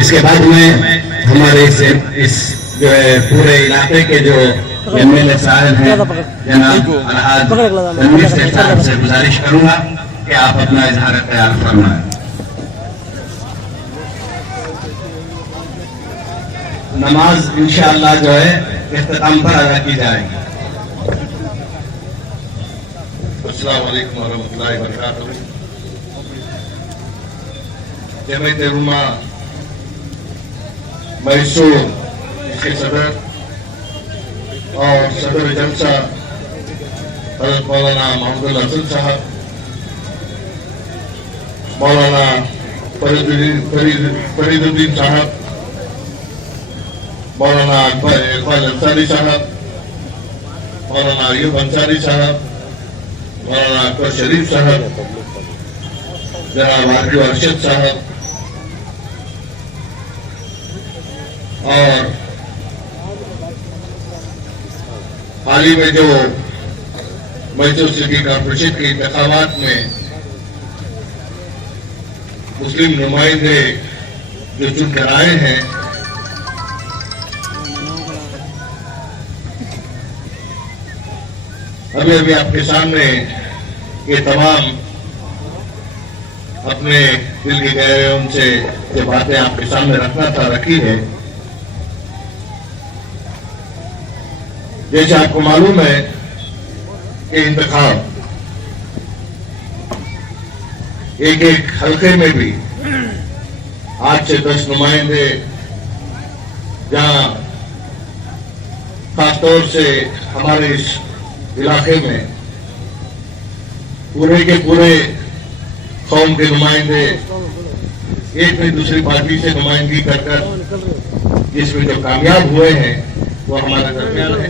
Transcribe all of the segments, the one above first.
इसके बाद में हमारे इस जो है पूरे इलाके के जो एमएलए साहब हैं जनाब अलहाज रणवीर सेठ साहब से गुजारिश करूंगा कि आप अपना इजहार ख्याल फरमाएं। नमाज इंशाअल्लाह जो है इख्तिताम पर अदा की जाएगी। अस्सलाम वालेकुम वरहमतुल्लाहि वबरकातुहू। जमात उलमा मैसूर इसके सदर और सदर जलसा हज़रत मौलाना मोहम्मद हसन साहब, मौलाना फरीदुद्दीन साहब, मौलाना इकबाल अंसारी साहब, मौलाना अयूब अंसारी साहब, मौलाना अकबर शरीफ साहब, जनाब आरजू अरशद साहब और हाल ही में जो मैसूर सिटी कॉर्पोरेशन के इंतखाबात में मुस्लिम नुमाइंदे जो चुनकर आए हैं, अभी अभी आपके सामने ये तमाम अपने दिल की गहराइयों से जो बातें आपके सामने रखना था रखी है। जैसे आपको मालूम है कि इंतखाब एक एक हल्के में भी 8 से 10 नुमाइंदे, जहां खासतौर से हमारे इस इलाके में पूरे के पूरे कौम के नुमाइंदे एक में दूसरी पार्टी से नुमाइंदगी कर कर जिसमें जो कामयाब हुए हैं वो हमारे दरमियान है।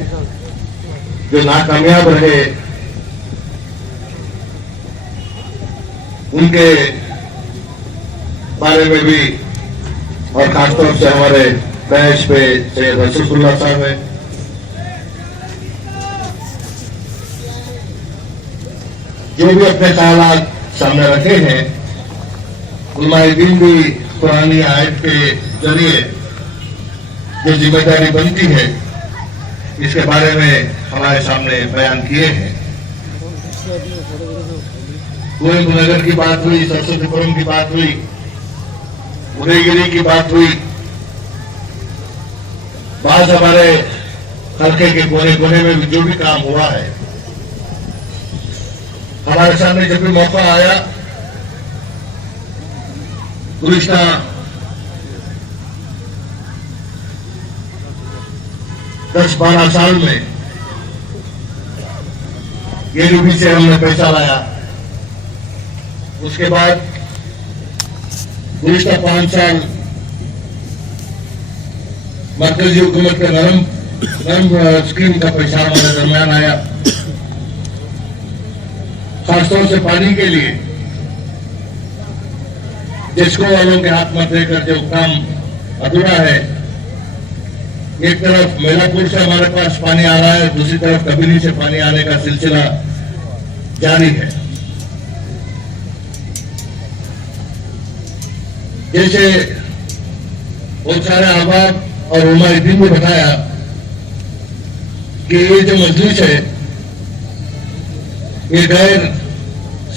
जो नाकामयाब रहे उनके बारे में भी, और खासतौर से हमारे बैच पे सैयद रसूलुल्लाह साहब है, जो भी अपने ख्यालात सामने रखे हैं, उलमाए दीन भी कुरानी आयत के जरिए जो जिम्मेदारी बनती है इसके बारे में हमारे सामने बयान किए हैं। कुएं गुनगर की बात हुई, सरस्वतीपुरम की बात हुई, उदयगिरी की बात हुई, बात हमारे हल्के के कोने कोने में जो भी काम हुआ है, हमारे सामने जब भी मौका आया गुज़िश्ता 10-12 साल में यूपी से हमने पैसा लाया। उसके बाद गुज़िश्ता 5 साल मरकजी हुकूमत का नरम स्कीम का पैसा हमारे दरमियान आया। खासतौर से पानी के लिए जिसको वालों के हाथ में देकर जो काम अधूरा है, एक तरफ मेलापुर से हमारे पास पानी आ रहा है, दूसरी तरफ कबिनी से पानी आने का सिलसिला जारी है। जैसे बहुत सारे अहबाब और उलमाए दीन ने बताया कि ये जो मजलिस है ये गैर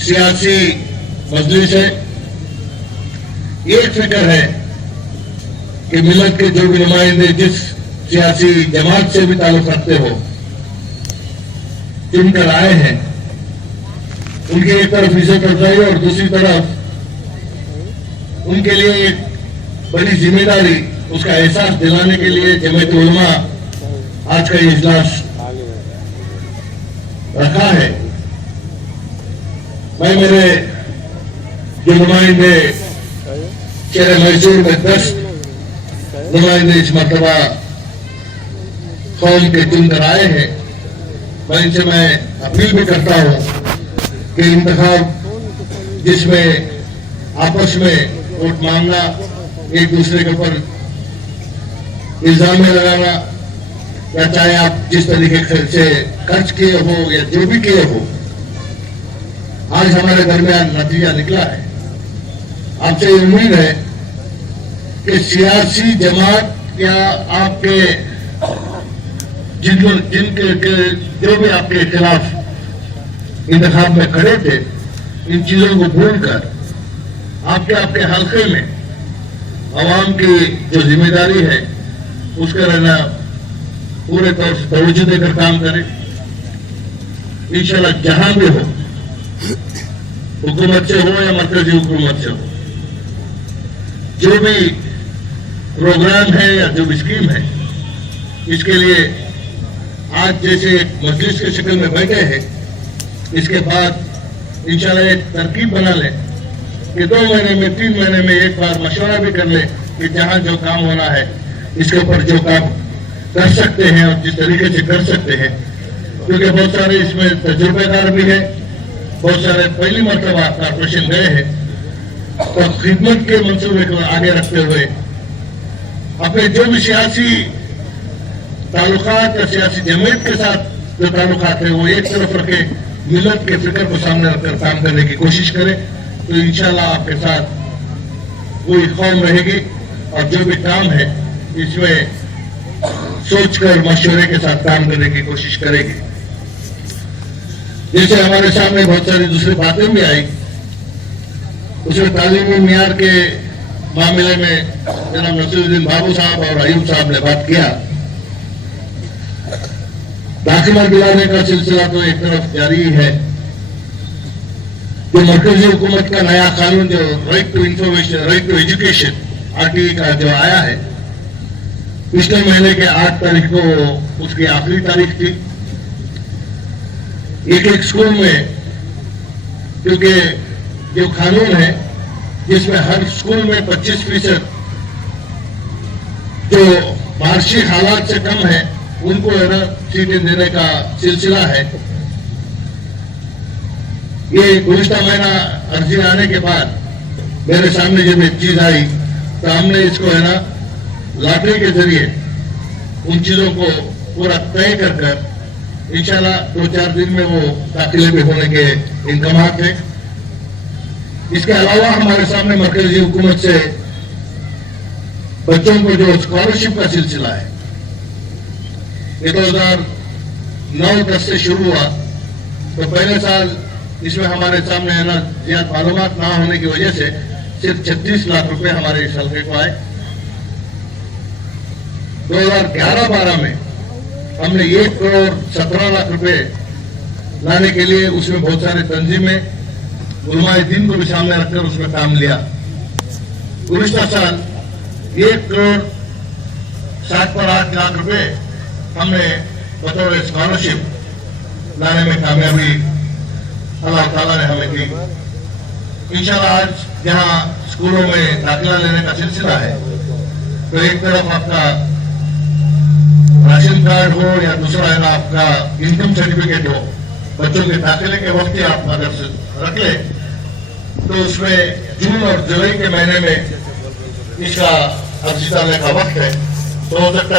सियासी मजलिस है। ये फिक्र है कि मिलत के जो भी नुमाइंदे जिस सियासी जमात से भी ताल्लुक रखते हो, चुनकर आए हैं, उनकी एक तरफ इज्जत अफजाई और दूसरी तरफ उनके लिए एक बड़ी जिम्मेदारी, उसका एहसास दिलाने के लिए जमात उलमा आज का ये इजलास रखा है। मैं मेरे जो नुमाइंदे शहर मैसूर में 10 नुमाइंदे इस मरतबा कौम के चुनकर आए हैं, मैं इनसे मैं अपील भी करता हूँ कि इंतखाब जिसमें आपस में वोट मांगना, एक दूसरे के ऊपर इल्जाम लगाना, या चाहे आप जिस तरीके से खर्च किए हो या जो भी किए हो, आज हमारे दरमियान नतीजा निकला है। आपसे उम्मीद है कि सियासी जमात या आपके जिनके जो भी आपके खिलाफ इंतखाब में खड़े थे, इन चीजों को भूलकर आपके हल्के में आवाम की जो जिम्मेदारी है उसका रहना पूरे तौर से तवज्जो देकर काम करें। इंशाल्लाह जहां भी हो, हुकूमत से हो या मरकजी हुकूमत से हो, जो भी प्रोग्राम है या जो भी स्कीम है, इसके लिए आज जैसे एक मजलिस के शक्ल में बैठे हैं, इसके बाद इंशाल्लाह एक तरकीब बना लें कि 2 महीने में 3 महीने में एक बार मशवरा भी कर ले कि जहां जो काम होना है इसके ऊपर जो काम कर सकते हैं और जिस तरीके से कर सकते हैं, क्योंकि बहुत सारे इसमें तजुर्बेकार भी है, बहुत सारे पहली मरतबा कॉर्पोरेशन गए हैं, तो खिदमत के मंसूबे को आगे रखते हुए अपने जो भी सियासी ताल्लुकात या सियासी जमीयत के साथ जो ताल्लुकात है वो एक तरफ रखे, मिलत के फिक्र को सामने रखकर काम करने की कोशिश करें, तो इंशाल्लाह आपके साथ पूरी कौम रहेगी और जो भी काम है इसमें सोचकर मशवरे के साथ काम करने की कोशिश करेगी। जैसे हमारे सामने बहुत सारी दूसरी बातें भी आई, उसमें तालीमी मियार के मामले में जनाब नसीरुद्दीन बाबू साहब और अयूब साहब ने बात किया। दाखिला दिलाने का सिलसिला तो एक तरफ जारी है। जो मरकजी हुकूमत का नया कानून जो right to information, right to education RTE का जो आया है, पिछले महीने के 8 तारीख को उसकी आखिरी तारीख थी। एक स्कूल में, क्योंकि जो कानून है जिसमें हर स्कूल में 25% जो वार्षिक हालात से कम है उनको है ना सीटें देने का सिलसिला है। ये गुज़िश्ता महीना अर्जी आने के बाद मेरे सामने जब एक चीज आई तो हमने इसको है ना लॉटरी के जरिए उन चीजों को पूरा तय कर इंशाल्लाह 2-4 दिन में वो दाखिले भी होने के इंतजाम थे। इसके अलावा हमारे सामने मरकजी हुकूमत से बच्चों को जो स्कॉलरशिप का सिलसिला है, ये 2009-10 से शुरू हुआ, तो पहले साल इसमें हमारे सामने है ना ज्यादा मालूमात ना होने की वजह से सिर्फ 36 लाख रुपए हमारे इस हल्के को आए। 2011-12 में हमने 1 करोड़ 17 लाख रुपए लाने के लिए उसमें बहुत सारे तंजीमें उलमाए दीन को भी सामने रखकर उसमें काम लिया। गुज़िश्ता साल 1 करोड़ 7-8 लाख रुपए हमने बतौर स्कॉलरशिप लाने में कामयाबी अल्लाह ताला ने हमें दी। इंशाल्लाह आज जहां स्कूलों में दाखिला लेने का सिलसिला है, तो एक तरफ आपका राशन कार्ड हो या दूसरा है ना आपका इनकम सर्टिफिकेट हो, बच्चों के दाखिले के वक्त ही आप अगर रख ले तो उसमें जून और जुलाई के महीने में इसका अर्जी डालने का वक्त है, तो हो सकता है